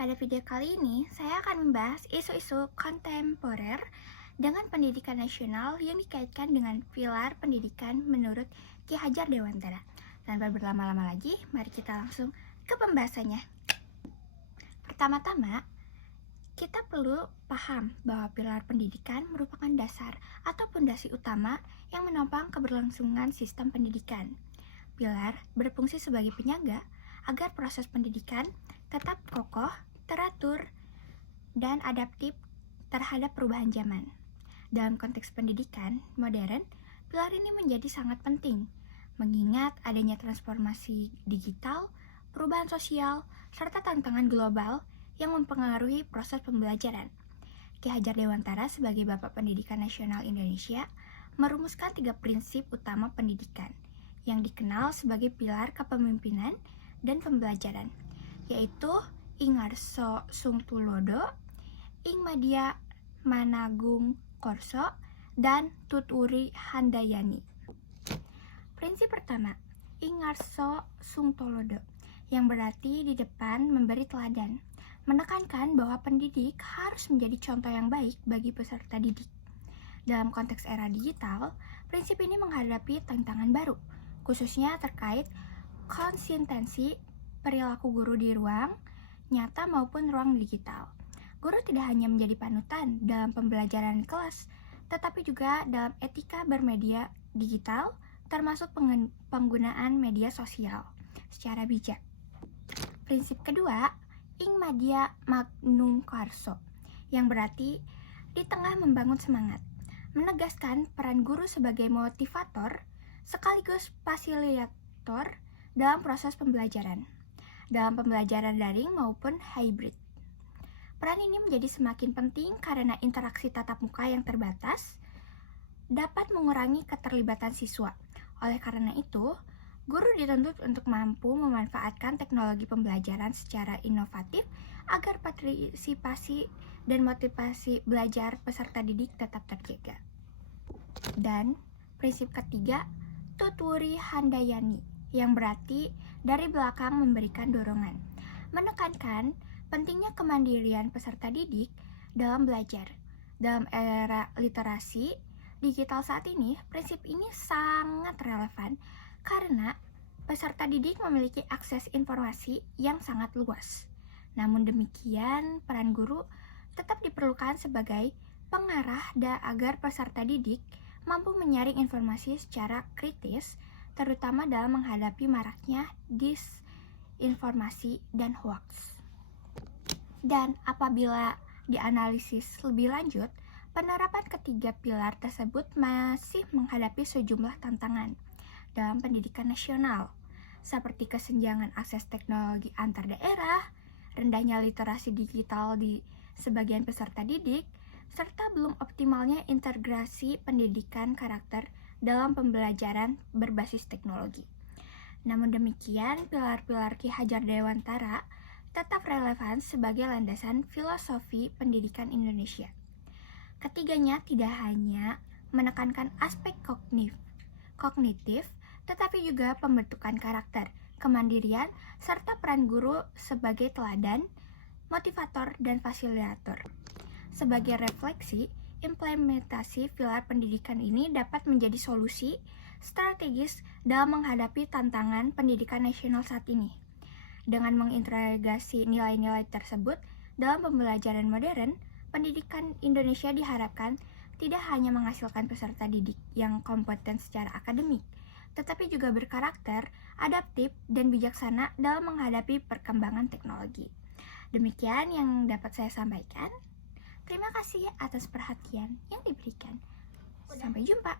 Pada video kali ini, saya akan membahas isu-isu kontemporer dengan pendidikan nasional yang dikaitkan dengan pilar pendidikan menurut Ki Hajar Dewantara. Tanpa berlama-lama lagi, mari kita langsung ke pembahasannya. Pertama-tama, kita perlu paham bahwa pilar pendidikan merupakan dasar atau fondasi utama yang menopang keberlangsungan sistem pendidikan. Pilar berfungsi sebagai penyaga agar proses pendidikan tetap kokoh, teratur, dan adaptif terhadap perubahan zaman. Dalam konteks pendidikan modern, pilar ini menjadi sangat penting, mengingat adanya transformasi digital, perubahan sosial, serta tantangan global yang mempengaruhi proses pembelajaran. Ki Hajar Dewantara sebagai Bapak Pendidikan Nasional Indonesia merumuskan 3 prinsip utama pendidikan yang dikenal sebagai pilar kepemimpinan dan pembelajaran, yaitu Ingarso Sungtulodo, Ing Madya Managung Korso, dan Tuturi Handayani. Prinsip pertama, Ingarso Sungtulodo, yang berarti di depan memberi teladan, menekankan bahwa pendidik harus menjadi contoh yang baik bagi peserta didik. Dalam konteks era digital, prinsip ini menghadapi tantangan baru, khususnya terkait konsistensi perilaku guru di ruang nyata maupun ruang digital. Guru tidak hanya menjadi panutan dalam pembelajaran kelas, tetapi juga dalam etika bermedia digital, termasuk penggunaan media sosial secara bijak. Prinsip kedua, Ing Madya Magnum Karso, yang berarti di tengah membangun semangat, menegaskan peran guru sebagai motivator sekaligus fasilitator dalam proses pembelajaran, dalam pembelajaran daring maupun hybrid. Peran ini menjadi semakin penting karena interaksi tatap muka yang terbatas dapat mengurangi keterlibatan siswa. Oleh karena itu, guru dituntut untuk mampu memanfaatkan teknologi pembelajaran secara inovatif agar partisipasi dan motivasi belajar peserta didik tetap terjaga. Dan prinsip ketiga, Tuturi Handayani, yang berarti dari belakang memberikan dorongan, menekankan pentingnya kemandirian peserta didik dalam belajar. Dalam era literasi digital saat ini, prinsip ini sangat relevan karena peserta didik memiliki akses informasi yang sangat luas. Namun demikian, peran guru tetap diperlukan sebagai pengarah agar peserta didik mampu menyaring informasi secara kritis, terutama dalam menghadapi maraknya disinformasi dan hoax. Dan apabila dianalisis lebih lanjut, penerapan ketiga pilar tersebut masih menghadapi sejumlah tantangan dalam pendidikan nasional, seperti kesenjangan akses teknologi antar daerah, rendahnya literasi digital di sebagian peserta didik, serta belum optimalnya integrasi pendidikan karakter dalam pembelajaran berbasis teknologi. Namun demikian, pilar-pilar Ki Hajar Dewantara tetap relevan sebagai landasan filosofi pendidikan Indonesia. Ketiganya tidak hanya menekankan aspek kognitif, tetapi juga pembentukan karakter, kemandirian, serta peran guru sebagai teladan, motivator, dan fasilitator. Sebagai refleksi, implementasi pilar pendidikan ini dapat menjadi solusi strategis dalam menghadapi tantangan pendidikan nasional saat ini. Dengan mengintegrasi nilai-nilai tersebut dalam pembelajaran modern, pendidikan Indonesia diharapkan tidak hanya menghasilkan peserta didik yang kompeten secara akademik, tetapi juga berkarakter, adaptif, dan bijaksana dalam menghadapi perkembangan teknologi. Demikian yang dapat saya sampaikan. Terima kasih atas perhatian yang diberikan. Sampai jumpa.